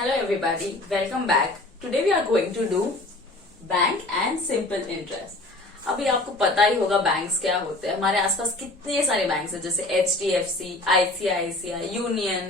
Hello everybody, welcome back. Today we are going to do bank and simple interest. अभी आपको पता ही होगा banks क्या होते हैं. हमारे आसपास कितने सारे बैंक्स हैं जैसे HDFC, ICICI, union,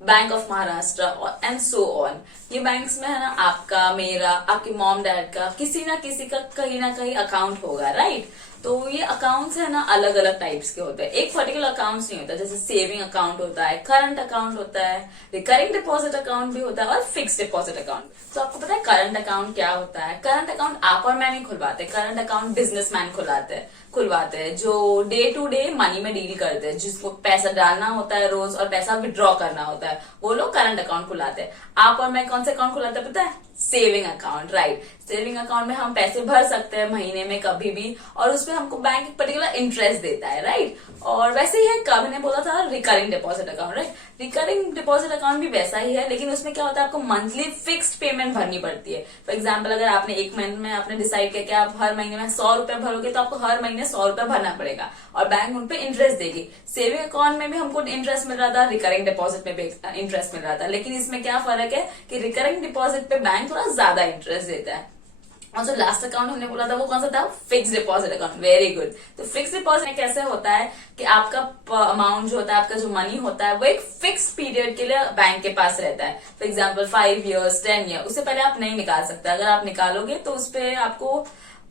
bank of Maharashtra and so on. ये बैंक्स में है ना आपका, मेरा, आपके मॉम डैड का, किसी ना किसी का कहीं ना कहीं अकाउंट होगा, राइट? तो ये अकाउंट्स है ना अलग अलग टाइप्स के होते हैं. एक पर्टिकुलर अकाउंट्स नहीं होता. जैसे सेविंग अकाउंट होता है, करंट अकाउंट होता है, रिकरिंग डिपॉजिट अकाउंट भी होता है और फिक्स डिपॉजिट अकाउंट. तो आपको पता है करंट अकाउंट क्या होता है? करंट अकाउंट आप और मैं नहीं खुलवाते. करंट अकाउंट बिजनेसमैन खुलवाते हैं जो डे टू डे मनी में डील करते हैं, जिसको पैसा डालना होता है रोज और पैसा विड्रॉ करना होता है, वो लोग करंट अकाउंट खुलाते हैं. आप और मैं कौन से अकाउंट खुलाते हैं पता है? Saving account, right? Saving account में हम पैसे भर सकते हैं महीने में कभी भी, और उसमें हमको बैंक एक पर्टिकुलर इंटरेस्ट देता है, राइट? और वैसे ही है, कभी ने बोला था recurring deposit account, right? Recurring deposit account भी वैसा ही है, लेकिन उसमें क्या होता है, आपको मंथली फिक्स्ड पेमेंट भरनी पड़ती है. फॉर एग्जाम्पल, अगर आपने एक महीने में आपने डिसाइड किया कि आप हर महीने में 100 रुपए भरोगे, तो आपको हर महीने 100 रुपए भरना पड़ेगा और बैंक उन पे इंटरेस्ट देगी. सेविंग अकाउंट में भी हमको इंटरेस्ट मिल रहा था, रिकरिंग डिपॉजिट में भी इंटरेस्ट मिल रहा था, लेकिन इसमें क्या फर्क है कि रिकरिंग डिपॉजिट पे बैंक थोड़ा ज्यादा इंटरेस्ट देता है. और जो लास्ट अकाउंट हमने बोला था वो कौन सा था? Fix deposit account. Very good. तो फिक्स डिपॉजिट में कैसे होता है कि आपका अमाउंट जो होता है, आपका जो मनी होता है, वो एक फिक्स पीरियड के लिए बैंक के पास रहता है. फॉर एग्जाम्पल 5 years, 10 years, उससे पहले आप नहीं निकाल सकते. अगर आप निकालोगे तो उस पर आपको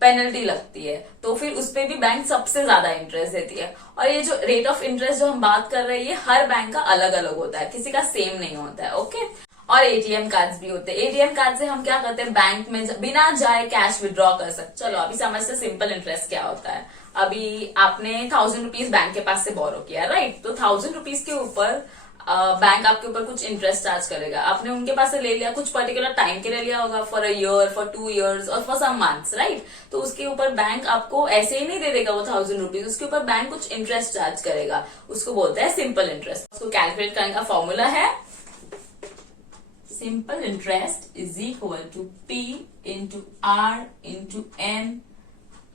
पेनल्टी लगती है, तो फिर उस पे भी बैंक सबसे ज्यादा इंटरेस्ट देती है. और ये जो रेट ऑफ इंटरेस्ट जो हम बात कर रहे हैं, ये हर बैंक का अलग अलग होता है, किसी का सेम नहीं होता है. ओके. और एटीएम कार्ड्स भी होते हैं. एटीएम कार्ड से हम क्या करते हैं, बैंक में बिना जाए कैश विड्रॉ कर सकते. चलो अभी समझते सिंपल इंटरेस्ट क्या होता है. अभी आपने 1000 रुपीज बैंक के पास से बोरो किया, राइट? तो 1000 रुपीज के ऊपर बैंक आपके ऊपर कुछ इंटरेस्ट चार्ज करेगा. आपने उनके पास से ले लिया, कुछ पर्टिकुलर टाइम के लिए लिया होगा, for a year, for 2 years और फॉर सम मंथ्स, राइट? तो उसके ऊपर बैंक आपको ऐसे ही नहीं दे देगा वो 1000 रुपीज. उसके ऊपर बैंक कुछ इंटरेस्ट चार्ज करेगा. उसको बोलते हैं सिंपल इंटरेस्ट. उसको कैलकुलेट करने का फॉर्मूला है simple interest is equal to P into R into N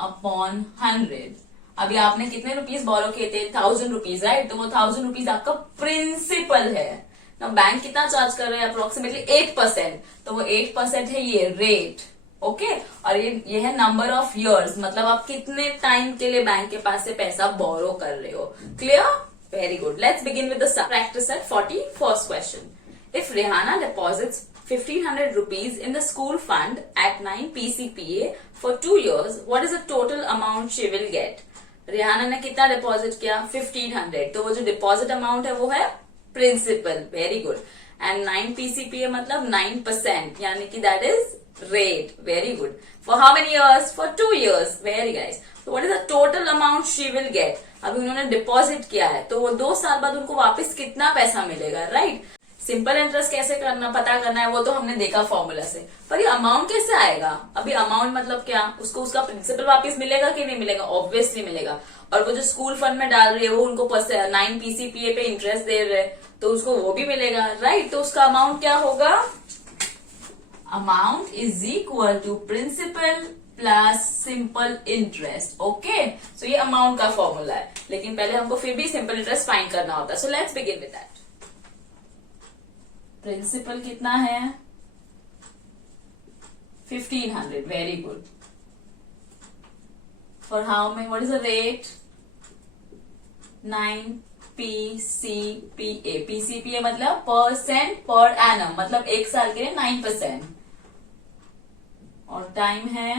upon 100. अभी आपने कितने रुपीस बोरो किए थे? 1000 रुपीज, राइट? तो वो 1000 रुपीज आपका प्रिंसिपल है ना. बैंक कितना चार्ज कर रहे हैं? अप्रोक्सीमेटली 8%. तो वो 8% है ये रेट. ओके. और ये है नंबर ऑफ इयर्स, मतलब आप कितने टाइम के लिए बैंक के पास से पैसा बोरो कर रहे हो. Clear? Very good. Let's begin with the practice eight 41st question. If Rihanna deposits 1500 rupees in the school fund at 9 PCPA for 2 years, what is the total amount she will get? Rihana ने कितना deposit किया? 1500. तो वो जो deposit amount है वो है principal. Very good. And 9 PCPA मतलब 9%, यानी कि that is rate. Very good. For how many years? For 2 years. Very guys. तो what is the total amount she will get? अभी उन्होंने डिपॉजिट किया है, तो वो 2 साल बाद उनको वापस कितना पैसा मिलेगा, राइट? सिंपल इंटरेस्ट कैसे करना, पता करना है, वो तो हमने देखा फॉर्मूला से. पर ये अमाउंट कैसे आएगा? अभी अमाउंट मतलब क्या? उसको उसका प्रिंसिपल वापस मिलेगा कि नहीं मिलेगा? ऑब्वियसली मिलेगा. और वो जो स्कूल फंड में डाल रही है वो उनको 9 PCPA पे इंटरेस्ट दे रहे हैं, तो उसको वो भी मिलेगा, राइट? तो उसका अमाउंट क्या होगा? Amount is equal to principal plus simple interest. Okay. So ये अमाउंट का फॉर्मूला है, लेकिन पहले हमको फिर भी सिंपल इंटरेस्ट फाइंड करना होता है. So let's begin with that. Principal कितना है? 1500. Very good. For how many? What is the rate? 9 PCPA. PCPA मतलब परसेंट पर एनम, मतलब एक साल के लिए 9%. और टाइम है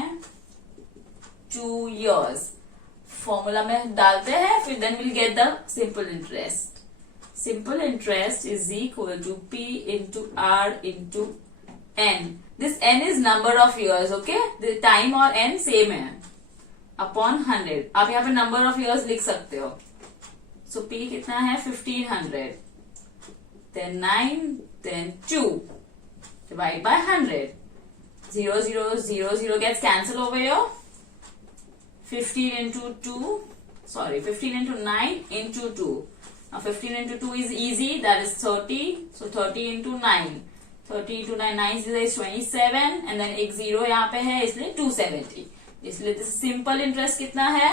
2 years. फॉर्मूला में डालते हैं, फिर then will get the simple interest. Simple interest is equal to P into R into N. This N is number of years, okay? The time और N same है. Upon 100. आप यहाँ पे number of years लिख सकते हो. So P कितना है? 1500. Then 9, then 2. Divide by 100. 0, 0, 0, 0 gets cancelled over here. 15 into 2. Sorry, 15 into 9 into 2. Now 15 into 2 is easy, that is 30. So 30 into 9. 30 into 9, 9 is 27, and then एक 0 यहाँ पे है, इसलिए 270. इसलिए सिंपल इंटरेस्ट कितना है?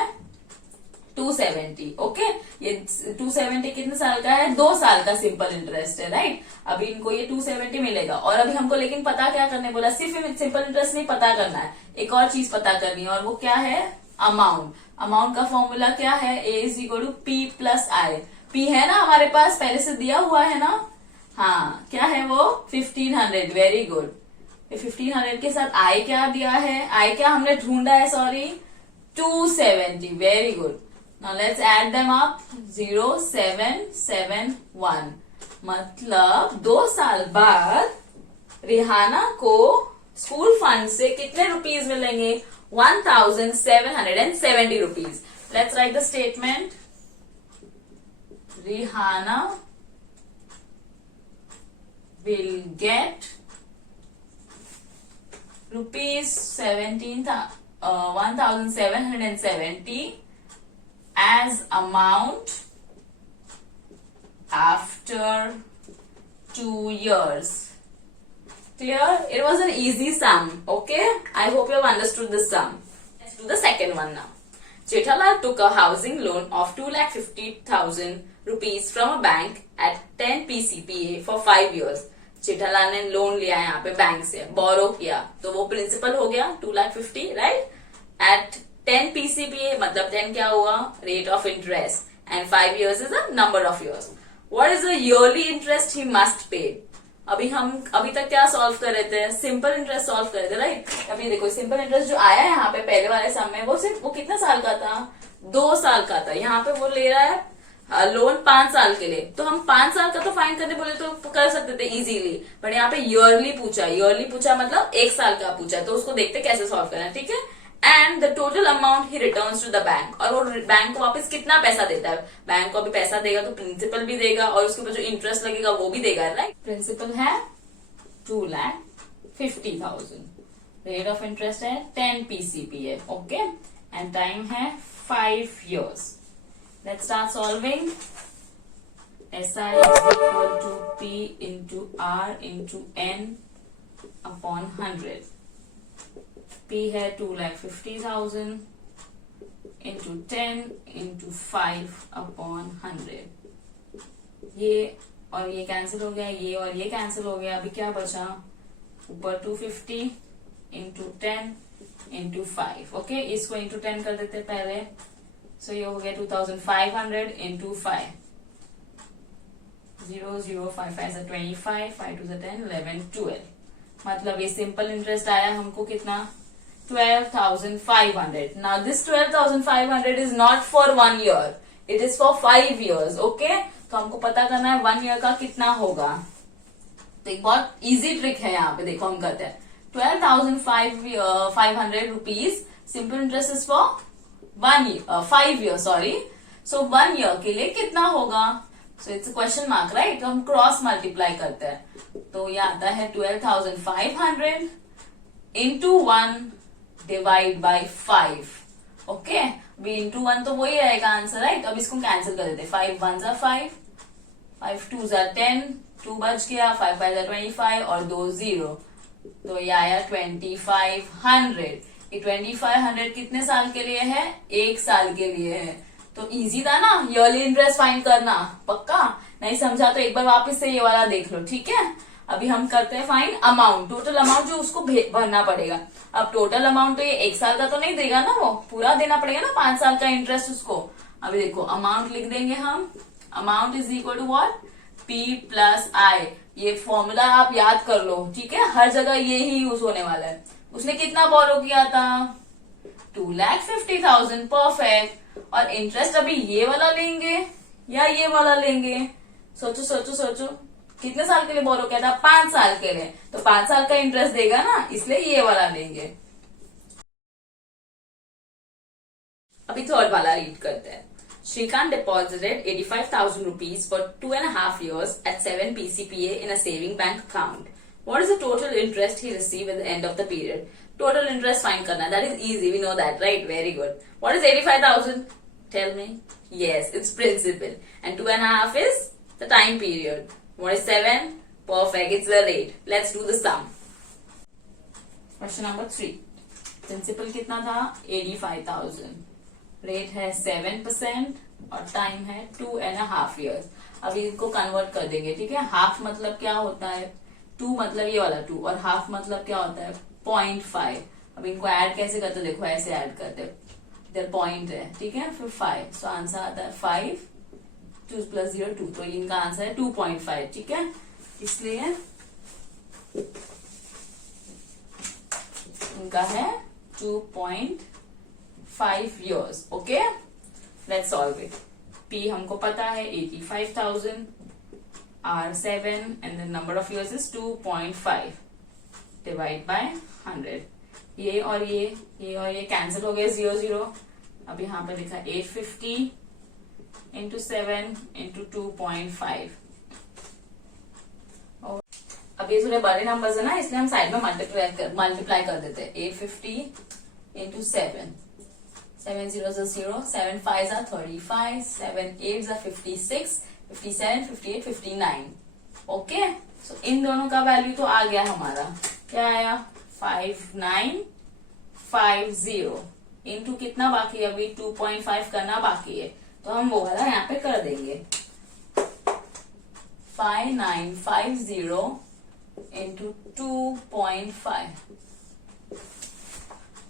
270। ओके, ये 270 कितने साल का है? 2 साल का सिंपल इंटरेस्ट है, राइट। अभी इनको ये 270 मिलेगा। और अभी हमको लेकिन पता क्या करने बोला, सिर्फ सिंपल इंटरेस्ट नहीं पता करना है, एक और चीज पता करनी है, और वो क्या है? अमाउंट। अमाउंट का फॉर्मूला क्या है? A is equal to P plus I। P है ना हमारे पास, पहले से दिया हुआ है ना। हाँ, क्या है वो? 1500। Very good. 1500 के साथ I क्या दिया है? I क्या हमने ढूंढा है? Sorry, 270। Very good. Now let's add them up. 0771, मतलब 2 साल बाद रिहाना को स्कूल फंड से कितने रुपीज मिलेंगे? 1770 rupees. Let's write the statement. Rihana will get rupees 1770 as amount after 2 years. Clear? It was an easy sum. Okay, I hope you have understood this sum. Let's do the second one now. Jethalal took a housing loan of 2,50,000 rupees from a bank at 10 PCPA for 5 years. Jethalal ने loan लिया है यहाँ पे bank से, बोरो किया, तो वो principal हो गया 2,50,000, राइट। एट 10 PCPA मतलब 10 क्या हुआ? Rate of interest, and 5 years is the number of years. What is the yearly interest he must pay? अभी तक क्या सॉल्व कर रहे थे? सिंपल इंटरेस्ट सॉल्व कर रहे थे, राइट। अभी देखो सिंपल इंटरेस्ट जो आया है यहाँ पे पहले वाले सम में, वो कितने साल का था? 2 साल का था। यहाँ पे वो ले रहा है लोन 5 साल के लिए, तो हम 5 साल का तो फाइंड करने बोले तो कर सकते थे इजीली, बट यहाँ पे ईयरली पूछा मतलब 1 साल का पूछा, तो उसको देखते कैसे सॉल्व करना है, ठीक है। And the total amount he returns to the bank, और वो बैंक को वापस कितना पैसा देता है? बैंक को अभी पैसा देगा तो प्रिंसिपल भी देगा, और उसके ऊपर जो इंटरेस्ट लगेगा वो भी देगा, राइट। प्रिंसिपल है 2,50,000, रेट ऑफ इंटरेस्ट है 10 PCPA, ओके, एंड टाइम है 5 years. Let's start solving. SI is equal to P into R into N upon 100. P है 2,50,000 into 10 into 5 upon 100. ये और ये कैंसिल हो गया, ये और ये कैंसिल हो गया। अभी क्या बचा? ऊपर 250 into 10 into 5. ओके, इसको into 10 कर देते पहले। So ये हो गया 2,500 into 5. 0, 0, 5, 5 is 25, 5 2 is 10, 11, 12. मतलब ये सिंपल इंटरेस्ट आया हमको कितना? 12,500. Now this 12,500 is not for 1 year. It is for 5 years. Okay? तो हमको पता करना है 1 year का कितना होगा। तो एक बहुत इजी ट्रिक है यहाँ पे, देखो हम करते हैं। 12,500 rupees simple interest is for 5 years, sorry. So 1 year के लिए कितना होगा? So it's question mark, right. तो हम क्रॉस मल्टीप्लाई करते हैं, तो ये आता है 12,500 into 1 डिवाइड बाई 5। ओके, अभी into 1 तो वही रहेगा आंसर, राइट। अब इसको कैंसिल कर देते। 5 1 जा 5, 5 2 जा 10, 2 बच गया, 5 5 जा 25 और 2 0, तो ये आया 2,500। ये 2,500 कितने साल के लिए है? 1 साल के लिए है। तो इजी था ना ईयरली इंटरेस्ट फाइंड करना? पक्का? नहीं समझा तो एक बार वापस से ये वाला देख लो, ठीक है। अभी हम करते हैं फाइंड अमाउंट, टोटल अमाउंट जो उसको भरना पड़ेगा। अब टोटल अमाउंट तो ये 1 साल का तो नहीं देगा ना, वो पूरा देना पड़ेगा ना, 5 साल का इंटरेस्ट उसको। अभी देखो अमाउंट लिख देंगे हम। Amount is equal to what? P plus I। ये फॉर्मूला आप याद कर लो, ठीक है, हर जगह ये ही यूज होने वाला है। उसने कितना बोरो किया था? 2,50,000, परफेक्ट। और इंटरेस्ट अभी ये वाला लेंगे या ये वाला लेंगे? सोचो सोचो सोचो, कितने साल के लिए बोरो किया था? 5 साल के लिए, तो 5 साल का इंटरेस्ट देगा ना, इसलिए ये वाला लेंगे। अभी थर्ड वाला रीड करते हैं। Shrikant deposited 85,000 rupees for 2.5 years at 7 PCPA in a saving bank account. What is the total interest he received at the end of the period? Total interest find करना, that is easy, we know that, right? Very good. What is 85,000? Tell me. Yes, it's principal. And 2.5 is the time period. What is 7? Perfect, it's the rate. Let's do the sum. Question number 3. Principal कितना था? 85,000. Rate है 7% और time है 2.5 years। अभी इनको convert कर देंगे, ठीक है। हाफ मतलब क्या होता है, 2 मतलब ये वाला 2, और हाफ मतलब क्या होता है 0.5। अब इनको ऐड कैसे करते, देखो ऐसे ऐड करते, इधर पॉइंट है, ठीक है, फिर 5, सो आंसर आता है 5, 2 + 0 2, तो इनका आंसर है 2.5, ठीक है। इसलिए इनका है 2.5 years, okay. Let's solve it. P हमको पता है 85,000, R 7 and the number of years is 2.5 divide by 100। ये और ये कैंसिल हो गए, 0 0। अब यहाँ पे लिखा 850 इंटू 7 इंटू 2.5। अब ये थोड़े बड़े नंबर्स है ना, इसलिए हम साइड में मल्टीप्लाई कर देते हैं। 850 इंटू 7, 7 0 0, 7 5 35, 7 8 56, 57, 58, 59, ओके। सो इन दोनों का वैल्यू तो आ गया हमारा, क्या आया 5950 इंटू कितना बाकी है, अभी 2.5 करना बाकी है, तो हम वो वाला यहाँ पे कर देंगे। 5950 इंटू 2.5,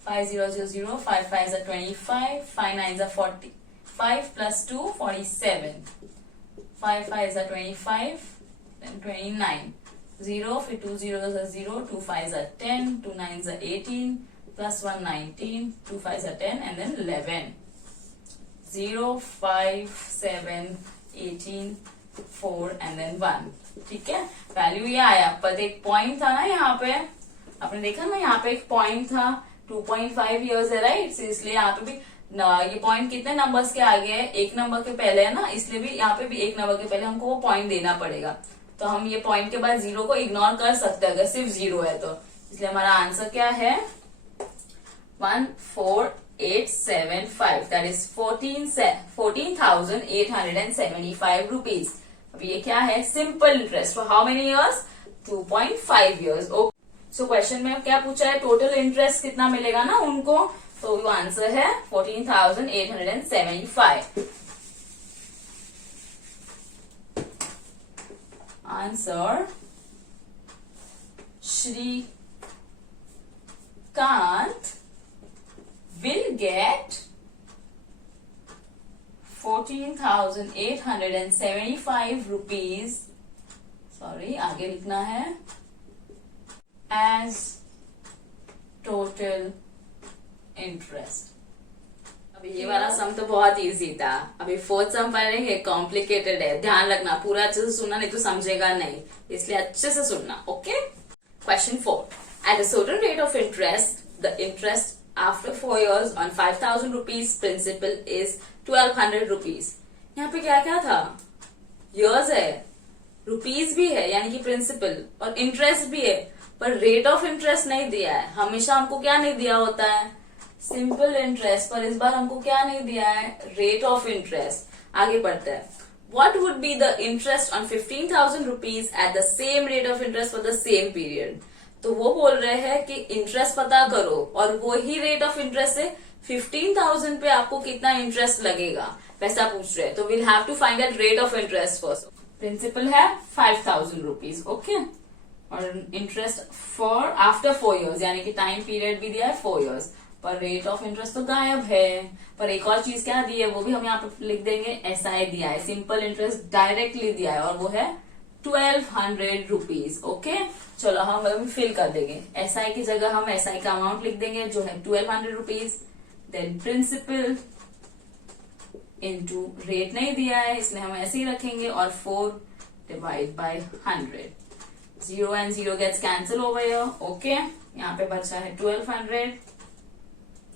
5000, 5 5 25, 5 9 40, 5 + 2 47, 5 5 25, then 29, 0, फिर 2 0 0, 2 5 10, 2 9 18, plus 1 19, 2 5 10, and then 11, 0 5 7 18, 4 and then 1, ठीक है। वैल्यू ये आया, पर एक पॉइंट था ना यहाँ पे, आपने देखा ना यहाँ पे एक पॉइंट था, 2.5 years है, राइट। इसलिए यहाँ पे भी ये पॉइंट कितने नंबर्स के आगे है, एक नंबर के पहले है ना, इसलिए भी यहाँ पे भी एक नंबर के पहले हमको वो पॉइंट देना पड़ेगा। तो हम ये पॉइंट के बाद 0 को इग्नोर कर सकते हैं अगर सिर्फ 0 है तो। इसलिए हमारा आंसर क्या है 14875, दैट इज 14,875 रुपीज। अब ये क्या है, simple interest for how many years, 2.5 years। So question में क्या पूछा है, टोटल इंटरेस्ट कितना मिलेगा ना उनको, तो वो आंसर है 14,875। Answer Shrikant will get 14,875 rupees, sorry आगे लिखना है, as total interest। अभी ये वाला सम तो बहुत इजी था, अभी फोर्थ सम पढ़ेंगे, कॉम्प्लिकेटेड है, ध्यान रखना, पूरा अच्छे से सुनना, नहीं तो समझेगा नहीं, इसलिए अच्छे से सुनना, okay. Question 4, at a certain rate of interest the interest after 4 years on 5,000 rupees principal is 1,200 rupees। यहाँ पे क्या क्या था, years है, रुपीज भी है यानी कि प्रिंसिपल, और इंटरेस्ट भी है, पर रेट ऑफ इंटरेस्ट नहीं दिया है। हमेशा हमको क्या नहीं दिया होता है, सिंपल इंटरेस्ट, पर इस बार हमको क्या नहीं दिया है, रेट ऑफ इंटरेस्ट। आगे बढ़ते हैं, what would be the interest on 15,000 rupees at the same rate of interest for the same period. तो वो बोल रहे हैं कि इंटरेस्ट पता करो, और वो ही रेट ऑफ इंटरेस्ट है 15,000 पे आपको कितना इंटरेस्ट लगेगा, वैसा पूछ रहे हैं। तो will have to find that rate of interest first. Principal है 5,000 rupees, ओके, और इंटरेस्ट फॉर आफ्टर 4 years, यानी कि टाइम पीरियड भी दिया है 4 years, पर रेट ऑफ इंटरेस्ट तो गायब है। पर एक और चीज क्या दी है, वो भी हम यहाँ पे लिख देंगे, SI दिया है, सिंपल इंटरेस्ट डायरेक्टली दिया है, और वो है 1,200 rupees, ओके। चलो हम अभी फिल कर देंगे, SI की जगह हम SI का अमाउंट लिख देंगे जो है 1,200 rupees, then principal into rate नहीं दिया है इसलिए हम ऐसे ही रखेंगे, और 4 divide by 100, 0 and 0 gets cancel over here, okay. यहाँ पे बचा है 1,200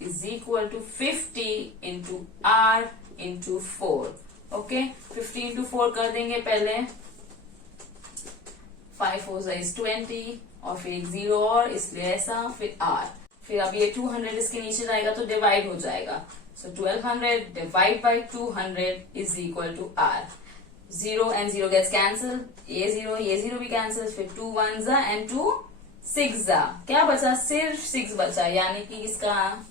is equal to 50 into R into 4, okay. 50 into 4 कर देंगे पहले, 5 4 is 20, और फिर एक 0 और, इसलिए ऐसा, फिर R, फिर अब ये 200 इसके नीचे जाएगा तो डिवाइड हो जाएगा, so 1,200 divide by 200 is equal to R। 0 and 0 gets cancelled, ये 0 भी cancel, फिर 2 1s and 2 6s, क्या बचा, सिर्फ 6 बचा, यानी कि इसका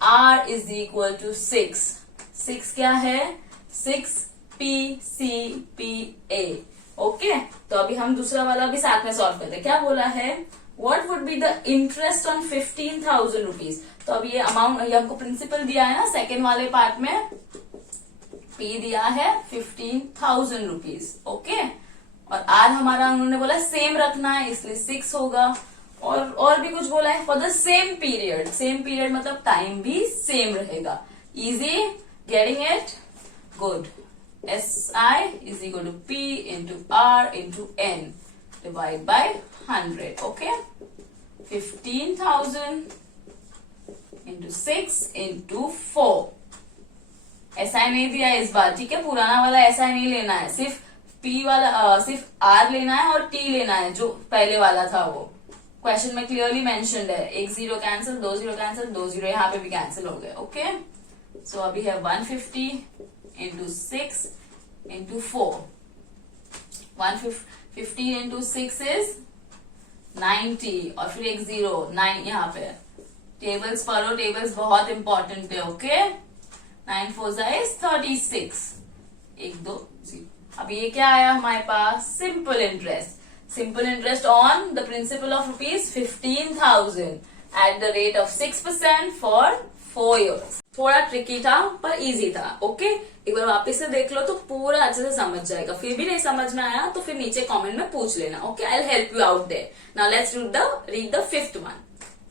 R इज इक्वल टू 6. 6 क्या है? 6PCPA. ओके, तो अभी हम दूसरा वाला भी साथ में सॉल्व करते हैं. क्या बोला है? What would be the interest on 15,000 rupees. तो अब ये अमाउंट, ये हमको प्रिंसिपल दिया है ना सेकेंड वाले पार्ट में, P दिया है 15,000 रुपीज. ओके, और R हमारा उन्होंने बोला सेम रखना है, इसलिए 6 होगा. और भी कुछ बोला है, for the same period. Same period मतलब टाइम भी सेम रहेगा. Easy getting it? Good. SI is equal to P into R into N divide by 100. Okay, 15,000 into 6 into 4. SI नहीं दिया इस बार, ठीक है. पुराना वाला SI नहीं लेना है, सिर्फ P वाला, सिर्फ R लेना है और T लेना है जो पहले वाला था. वो क्वेश्चन में क्लियरली मेंशन्ड है. एक 0 कैंसिल, 2 0 कैंसिल, 2 0 यहाँ पे भी कैंसिल हो गए. ओके, सो अभी है 150 into 6 into 4. 150 into 6 is 90 और फिर एक 0, 9 यहाँ पे. टेबल्स पढ़ो, टेबल्स बहुत इंपॉर्टेंट है. Okay, 9 4 is 36. 1 2 0. अब ये क्या आया हमारे पास? Simple interest. Simple interest on the principal of rupees 15,000 at the rate of 6% for 4 years. थोड़ा ट्रिकी था पर इजी था. ओके, एक बार वापस से देख लो तो पूरा अच्छे से समझ जाएगा. फिर भी नहीं समझ में आया तो फिर नीचे कमेंट में पूछ लेना. Okay, I will help you out there. Now let's read the fifth one.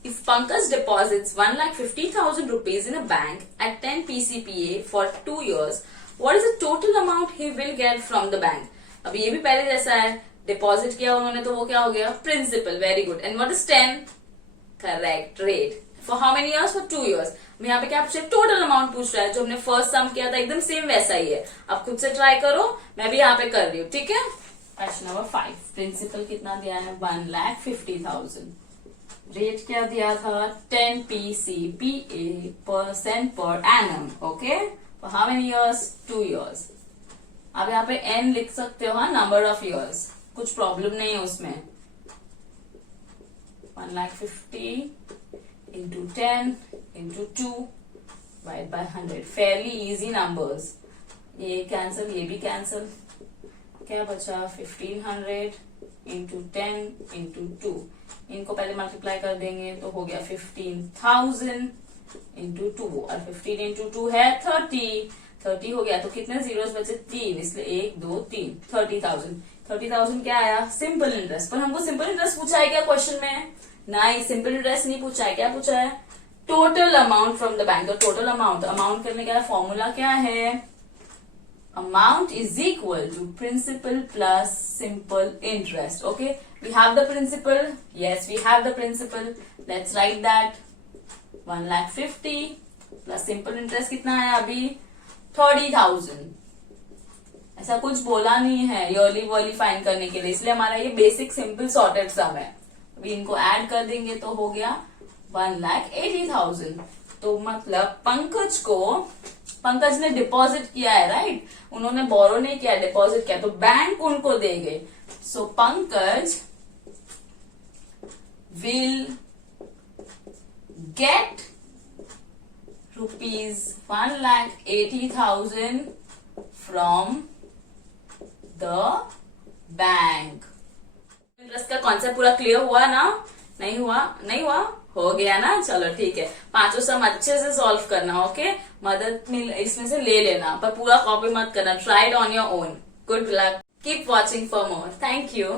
If Pankaj deposits 1,50,000 rupees in a bank at 10 PCPA for 2 years, what is the total amount he will get from the bank? अब ये भी पहले जैसा है, deposit किया उन्होंने तो वो क्या हो गया? Principal. Very good. And what is 10? Correct. Rate. For how many years? For 2 years. यहाँ पे क्या पूछ रहा है? टोटल अमाउंट पूछ रहा है. जो हमने फर्स्ट सम किया था एकदम सेम वैसा ही है. आप खुद से ट्राई करो, मैं भी यहाँ पे कर रही हूँ. ठीक है. Question number 5. प्रिंसिपल कितना दिया है? 1,50,000. रेट क्या दिया था? 10 PCPA% per annum. Okay, for how many years? 2 years. अब यहाँ पे n लिख सकते हो, हाँ, नंबर ऑफ इयर्स. कुछ प्रॉब्लम नहीं है उसमें. 1,50,000 into 10 into 2 divided by 100. Fairly easy numbers. ये कैंसिल, ये भी कैंसिल. क्या बचा? 1,500 into 10 into 2. इनको पहले मल्टीप्लाई कर देंगे तो हो गया 15,000 into 2 और 15 into 2 है 30. 30 हो गया तो कितने जीरोस बचे? 3, इसलिए 1 2 3. 30,000. 30,000 क्या आया? Simple interest. पर हमको सिंपल इंटरेस्ट पूछा है क्या क्वेश्चन में? नहीं, सिंपल इंटरेस्ट नहीं पूछा है. क्या पूछा है? Total amount from the bank. तो टोटल अमाउंट करने का फॉर्मूला क्या है? Amount is equal to principal plus simple interest. Okay, we have the principal. Yes, we have the principal. Let's write that. 1,50,000 plus simple interest कितना है अभी? 30,000. ऐसा कुछ बोला नहीं है ईयरली वर्ली फाइंड करने के लिए, इसलिए हमारा ये बेसिक सिंपल सॉर्टेड सम है. अभी इनको ऐड कर देंगे तो हो गया 1,80,000. तो मतलब पंकज ने डिपॉजिट किया है, राइट? उन्होंने बोरो नहीं किया, डिपॉजिट किया, तो बैंक उनको देंगे. So Pankaj will get ₹1,80,000 from the bank. Interest का कॉन्सेप्ट पूरा क्लियर हुआ ना? नहीं हुआ? नहीं हुआ? हो गया ना? चलो ठीक है. पांचों सम अच्छे से सॉल्व करना. ओके, मदद इसमें से ले लेना, पर पूरा कॉपी मत करना. Try it on your own. Good luck. Keep watching for more. Thank you.